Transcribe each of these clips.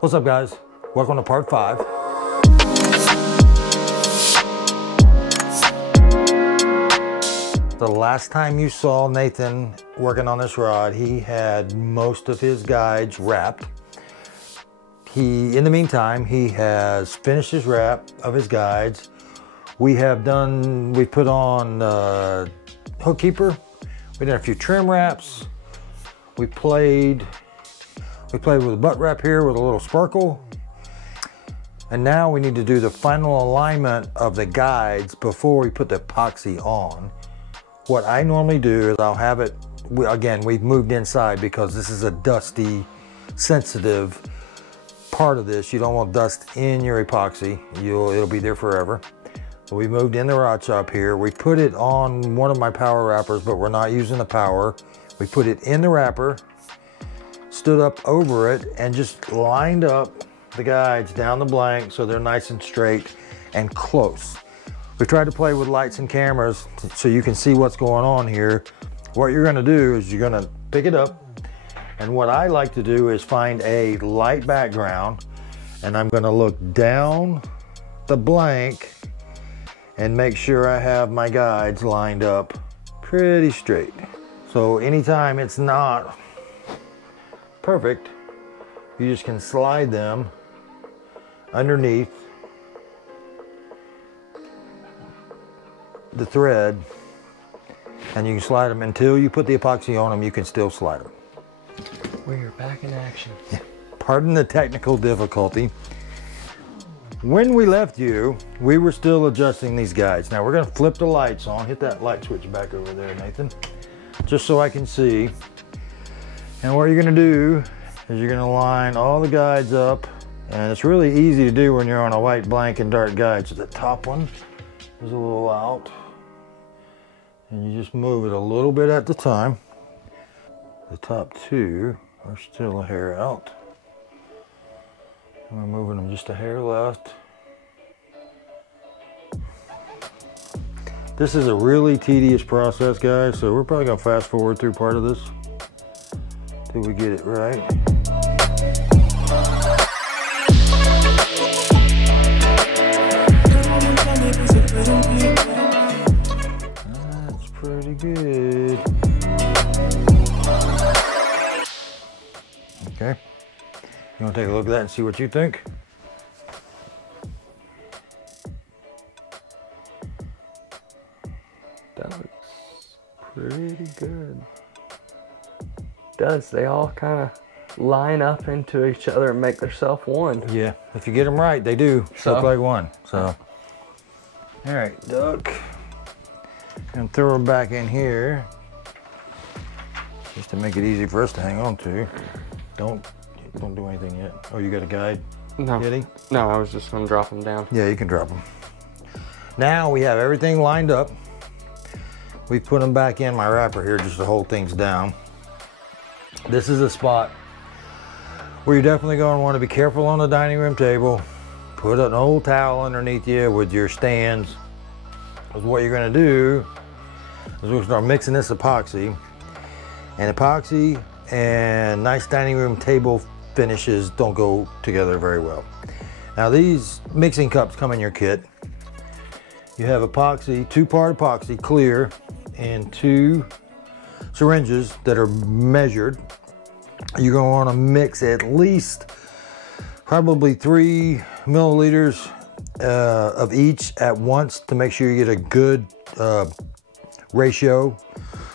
What's up, guys? Welcome to part 5. The last time you saw Nathan working on this rod, he had most of his guides wrapped. In the meantime, he has finished his wrap of his guides. We put on hook keeper. We did a few trim wraps. We played with a butt wrap here with a little sparkle. And now we need to do the final alignment of the guides before we put the epoxy on. What I normally do is I'll have it, again, we've moved inside because this is a dusty, sensitive part of this. You don't want dust in your epoxy. It'll be there forever. So we moved in the rod shop here. We put it on one of my power wrappers, but we're not using the power. We put it in the wrapper, stood up over it, and just lined up the guides down the blank so they're nice and straight and close. We tried to play with lights and cameras so you can see what's going on here. What you're gonna do is you're gonna pick it up, and what I like to do is find a light background, and I'm gonna look down the blank and make sure I have my guides lined up pretty straight. So anytime it's not perfect, you just can slide them underneath the thread, and you can slide them until you put the epoxy on them. You can still slide them. We're back in action. Pardon the technical difficulty. When we left you, we were still adjusting these guides. Now we're gonna flip the lights on. Hit that light switch back over there, Nathan, just so I can see. And what you're gonna do is you're gonna line all the guides up, and it's really easy to do when you're on a white blank and dark guide. So the top one is a little out, and you just move it a little bit at the time. The top two are still a hair out. And we're moving them just a hair left. This is a really tedious process, guys, so we're probably gonna fast forward through part of this till we get it right. That's pretty good. Okay. You want to take a look at that and see what you think? That looks pretty good. They all kind of line up into each other and make themselves one. Yeah, if you get them right, they do look like one. So, all right, duck, and throw them back in here just to make it easy for us to hang on to. Don't do anything yet. Oh, you got a guide? No. Yeti? No, I was just gonna drop them down. Yeah, you can drop them. Now we have everything lined up. We put them back in my wrapper here just to hold things down. This is a spot where you're definitely going to want to be careful on the dining room table. Put an old towel underneath you with your stands. Because what you're going to do is we're going to start mixing this epoxy. And epoxy and nice dining room table finishes don't go together very well. Now these mixing cups come in your kit. You have epoxy, 2-part epoxy, clear, and 2 syringes that are measured. You're going to want to mix at least probably 3 milliliters of each at once to make sure you get a good ratio,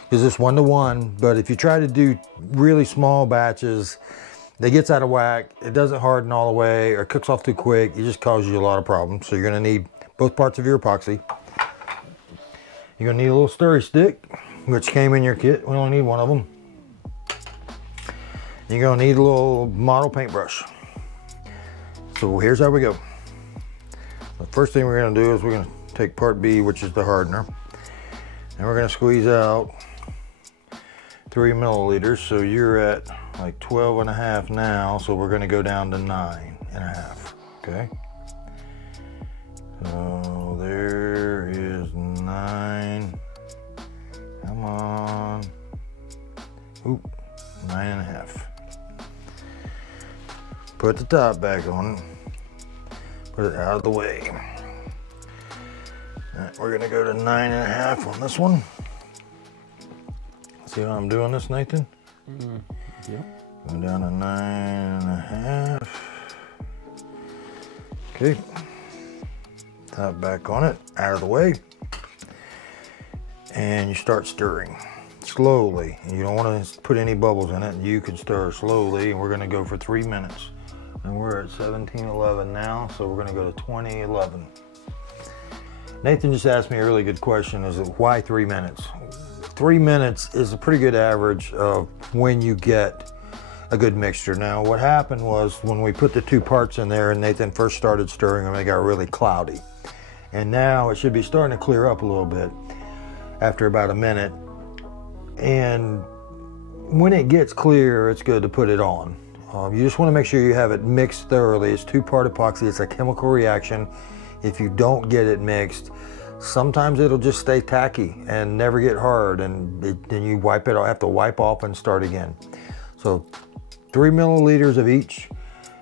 because it's 1-to-1. But if you try to do really small batches, it gets out of whack. It doesn't harden all the way or cooks off too quick. It just causes you a lot of problems. So you're going to need both parts of your epoxy. You're going to need a little stirry stick, which came in your kit. We only need one of them. You're going to need a little model paintbrush. So here's how we go. The first thing we're going to do is we're going to take part B, which is the hardener, and we're going to squeeze out 3 milliliters. So you're at like 12.5 now, so we're going to go down to 9.5. Okay, so there is 9. Come on. Oop, 9.5. Put the top back on. Put it out of the way. All right, we're gonna go to 9.5 on this one. See how I'm doing this, Nathan? Yep. Go down to 9.5. Okay. Top back on it, out of the way. And you start stirring slowly. You don't want to put any bubbles in it. You can stir slowly, and we're going to go for 3 minutes. And we're at 17:11 now, so we're going to go to 20:11. Nathan just asked me a really good question: is it why 3 minutes? 3 minutes is a pretty good average of when you get a good mixture. Now, what happened was when we put the two parts in there, and Nathan first started stirring them, they got really cloudy. And now it should be starting to clear up a little bit after about a minute. And when it gets clear, it's good to put it on. You just want to make sure you have it mixed thoroughly. It's two-part epoxy. It's a chemical reaction. If you don't get it mixed, sometimes it'll just stay tacky and never get hard, and then you wipe it. Have to wipe off and start again. So 3 milliliters of each,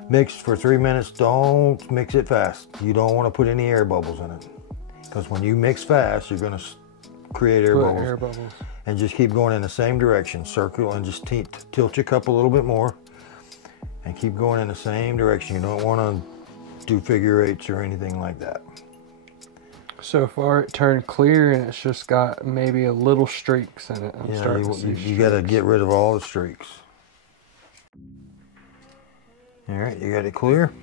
mixed for 3 minutes. Don't mix it fast. You don't want to put any air bubbles in it, because when you mix fast, you're going to create air bubbles. And just keep going in the same direction. Circle and just tilt your cup a little bit more and keep going in the same direction. You don't want to do figure eights or anything like that. So far it turned clear and it's just got maybe a little streaks in it. I'm starting to see you got to get rid of all the streaks. All right, you got it clear?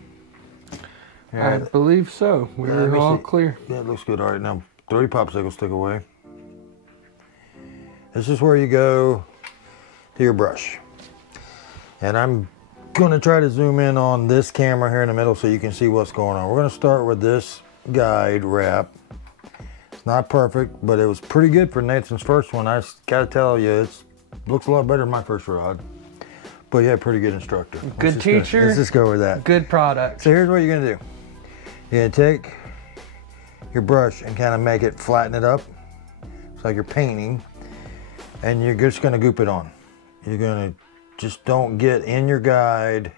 I believe so. We're all clear. Yeah, it looks good. All right, now 30 popsicle stick away. This is where you go to your brush. And I'm going to try to zoom in on this camera here in the middle so you can see what's going on. We're going to start with this guide wrap. It's not perfect, but it was pretty good for Nathan's first one. I got to tell you, it looks a lot better than my first rod. But you had a pretty good instructor. Good teacher. Let's just go with that. Good product. So here's what you're going to do. You're going to take your brush and kind of make it, flatten it up. It's like you're painting. And you're just going to goop it on. You're going to just don't get in your guide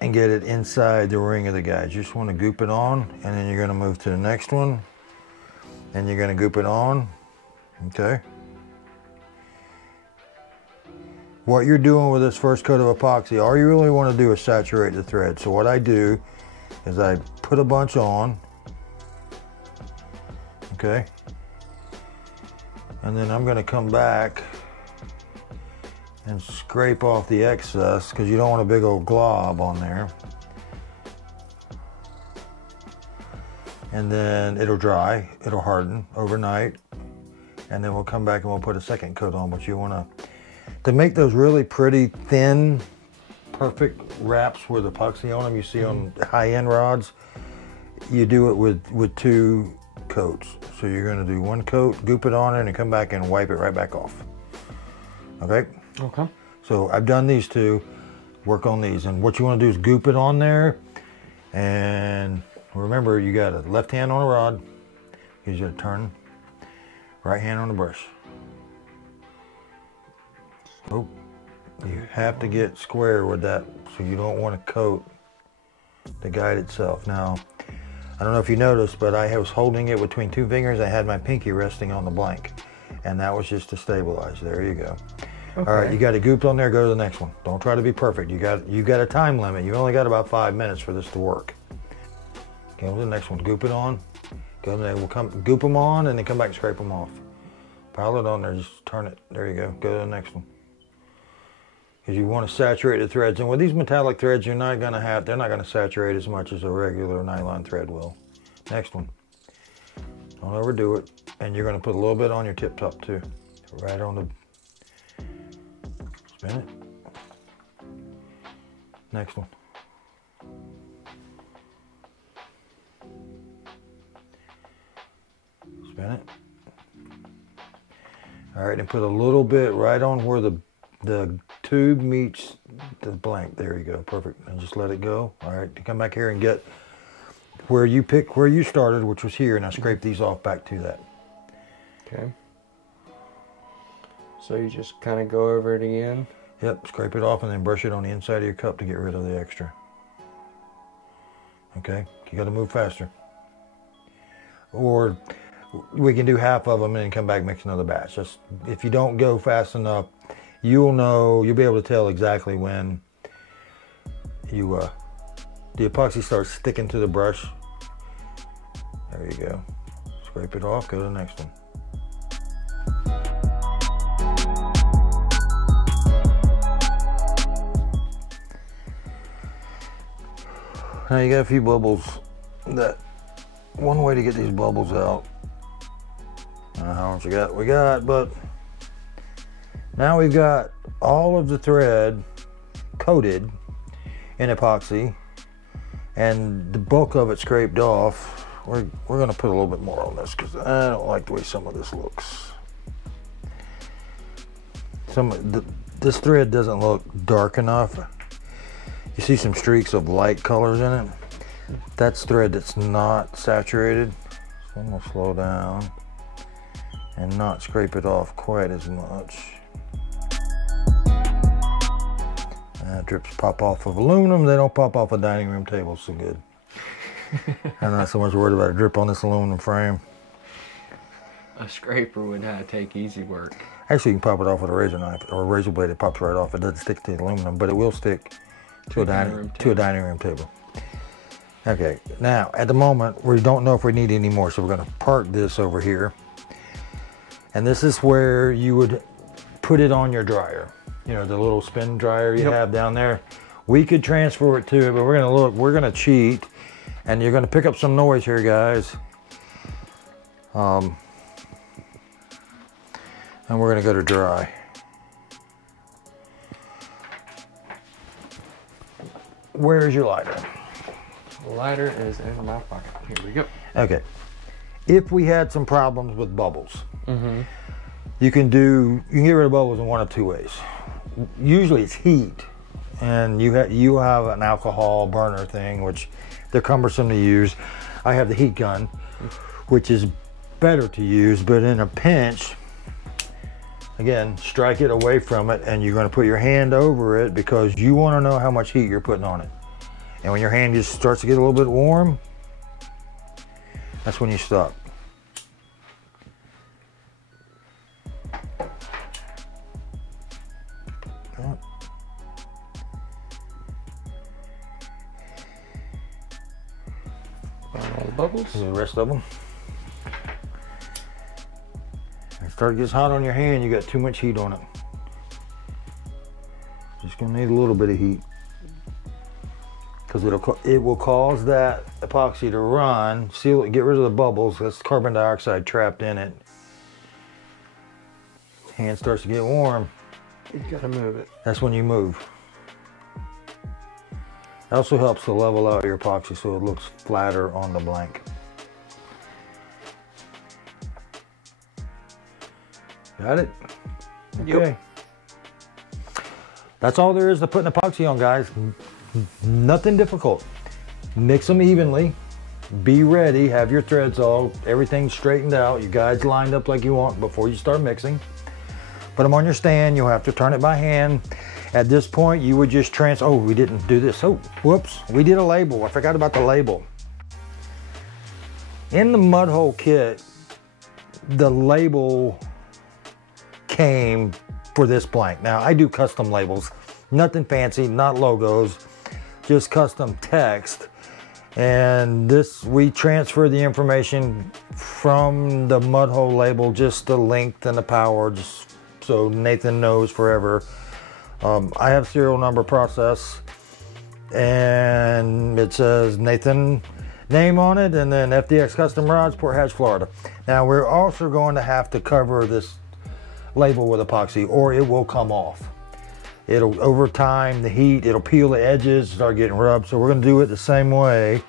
and get it inside the ring of the guide. You just want to goop it on, and then you're going to move to the next one, and you're going to goop it on. Okay. What you're doing with this first coat of epoxy, all you really want to do is saturate the thread. So what I do is I put a bunch on. Okay. And then I'm going to come back and scrape off the excess, because you don't want a big old glob on there. And then it'll dry, it'll harden overnight. And then we'll come back and we'll put a second coat on. But you want to make those really pretty thin, perfect wraps with epoxy on them you see on high-end rods, you do it with 2 coats. So you're going to do 1 coat, goop it on it, and come back and wipe it right back off. Okay? Okay. So I've done these 2. Work on these. And what you want to do is goop it on there. And remember, you got a left hand on a rod. You just turn. Right hand on the brush. Oh, you have to get square with that, so you don't want to coat the guide itself. Now, I don't know if you noticed, but I was holding it between 2 fingers. I had my pinky resting on the blank, and that was just to stabilize. There you go. Okay. All right, you got it gooped on there. Go to the next one. Don't try to be perfect. You got a time limit. You only got about 5 minutes for this to work. Go to the next one. Goop it on. Go there. We'll goop them on, and then come back and scrape them off. Pile it on there. Just turn it. There you go. Go to the next one. Because you want to saturate the threads. And with these metallic threads, they're not going to saturate as much as a regular nylon thread will. Next one. Don't overdo it. And you're going to put a little bit on your tip top too. Right on the, spin it. Next one. Spin it. All right, and put a little bit right on where the tube meets the blank. There you go, perfect. And just let it go. All right, come back here and get where you started, which was here, and I scrape these off back to that. Okay. So you just kind of go over it again? Yep, scrape it off and then brush it on the inside of your cup to get rid of the extra. Okay, you got to move faster. Or we can do half of them and then come back and mix another batch. Just if you don't go fast enough, you'll be able to tell exactly when the epoxy starts sticking to the brush. There you go. Scrape it off, go to the next one. Now you got a few bubbles. One way to get these bubbles out, I don't know how much we got, but now we've got all of the thread coated in epoxy and the bulk of it scraped off. We're going to put a little bit more on this because I don't like the way some of this looks. This thread doesn't look dark enough. You see some streaks of light colors in it. That's thread that's not saturated. So I'm going to slow down and not scrape it off quite as much. Drips pop off of aluminum. They don't pop off a dining room table so good. I'm not so much worried about a drip on this aluminum frame. A scraper would take easy work. Actually, you can pop it off with a razor knife or a razor blade. It pops right off. It doesn't stick to the aluminum, but it will stick to a dining room table. Okay, now at the moment we don't know if we need any more, so we're going to park this over here. And this is where you would put it on your dryer. You know, the little spin dryer you have down there. We could transfer it to it, but we're going to cheat, and you're going to pick up some noise here, guys. And we're going to go to dry. Where's your lighter? The lighter is in my pocket. Here we go. Okay. If we had some problems with bubbles, you can get rid of bubbles in one of two ways. Usually it's heat, and you have an alcohol burner thing, which they're cumbersome to use. I have the heat gun, which is better to use, but in a pinch, again, strike it away from it, and you're going to put your hand over it because you want to know how much heat you're putting on it. And when your hand just starts to get a little bit warm, that's when you stop. All the bubbles. The rest of them. Start gets hot on your hand, you got too much heat on it. Just gonna need a little bit of heat because it will cause that epoxy to run, seal it, get rid of the bubbles. That's carbon dioxide trapped in it. Hand starts to get warm. You gotta move it. That's when you move. It also helps to level out your epoxy so it looks flatter on the blank. Got it? Okay. Yep. That's all there is to putting epoxy on, guys. Nothing difficult. Mix them evenly. Be ready. Have your threads everything straightened out. Your guides lined up like you want before you start mixing. Put them on your stand. You'll have to turn it by hand. At this point, you would just oh, we didn't do this. Oh, whoops. We did a label. I forgot about the label. In the mud hole kit, the label came for this blank. Now I do custom labels, nothing fancy, not logos, just custom text. And we transfer the information from the mud hole label, just the length and the power, just so Nathan knows forever. I have serial number process, and it says Nathan name on it, and then FDX Custom Rods, Port Hatch, Florida. Now we're also going to have to cover this label with epoxy or it will come off. Over time, the heat, it'll peel the edges, start getting rubbed. So we're going to do it the same way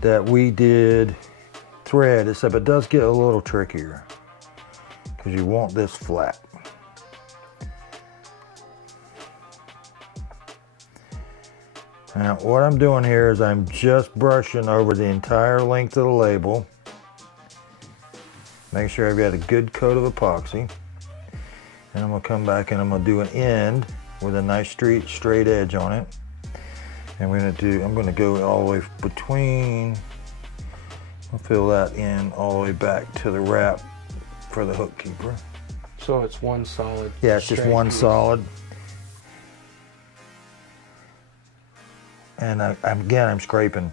that we did thread, except it does get a little trickier because you want this flat. Now what I'm doing here is I'm just brushing over the entire length of the label. Make sure I've got a good coat of epoxy. And I'm gonna come back and I'm gonna do an end with a nice straight edge on it. And I'm gonna go all the way between, I'll fill that in all the way back to the wrap for the hook keeper. So it's one solid. Yeah, it's just one solid. And I'm scraping.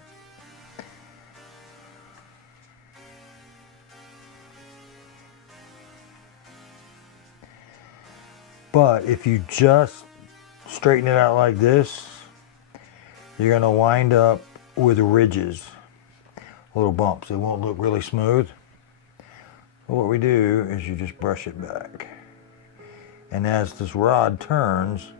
But if you just straighten it out like this, you're gonna wind up with ridges, little bumps. It won't look really smooth. So what we do is you just brush it back. And as this rod turns,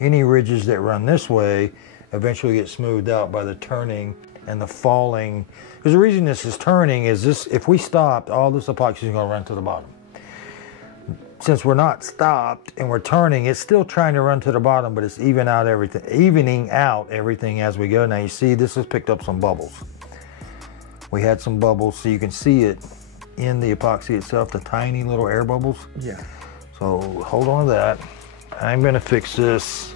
any ridges that run this way eventually get smoothed out by the turning and the falling. Because the reason this is turning is this, if we stopped, all this epoxy is gonna run to the bottom. Since we're not stopped and we're turning, it's still trying to run to the bottom, but it's evening out everything as we go. Now you see this has picked up some bubbles. We had some bubbles, so you can see it in the epoxy itself, the tiny little air bubbles. Yeah. So hold on to that. I'm gonna fix this.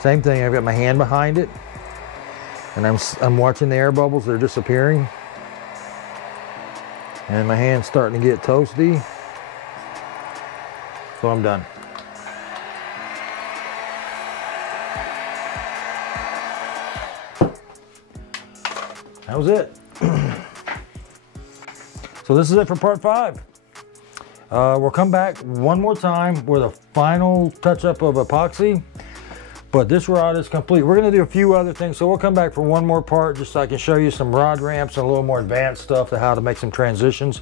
Same thing, I've got my hand behind it, and I'm watching the air bubbles, they're disappearing. And my hand's starting to get toasty. So I'm done. That was it. So this is it for part 5. We'll come back one more time with a final touch-up of epoxy. But this rod is complete. We're gonna do a few other things, so we'll come back for one more part just so I can show you some rod ramps and a little more advanced stuff to how to make some transitions.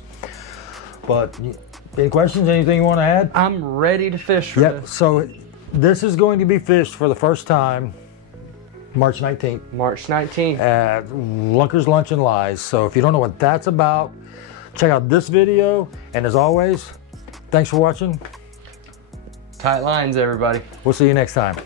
But any questions, anything you wanna add? I'm ready to fish for this. So this is going to be fished for the first time March 19th. March 19th. At Lunker's Lunch and Lies. So if you don't know what that's about, check out this video. And as always, thanks for watching. Tight lines, everybody. We'll see you next time.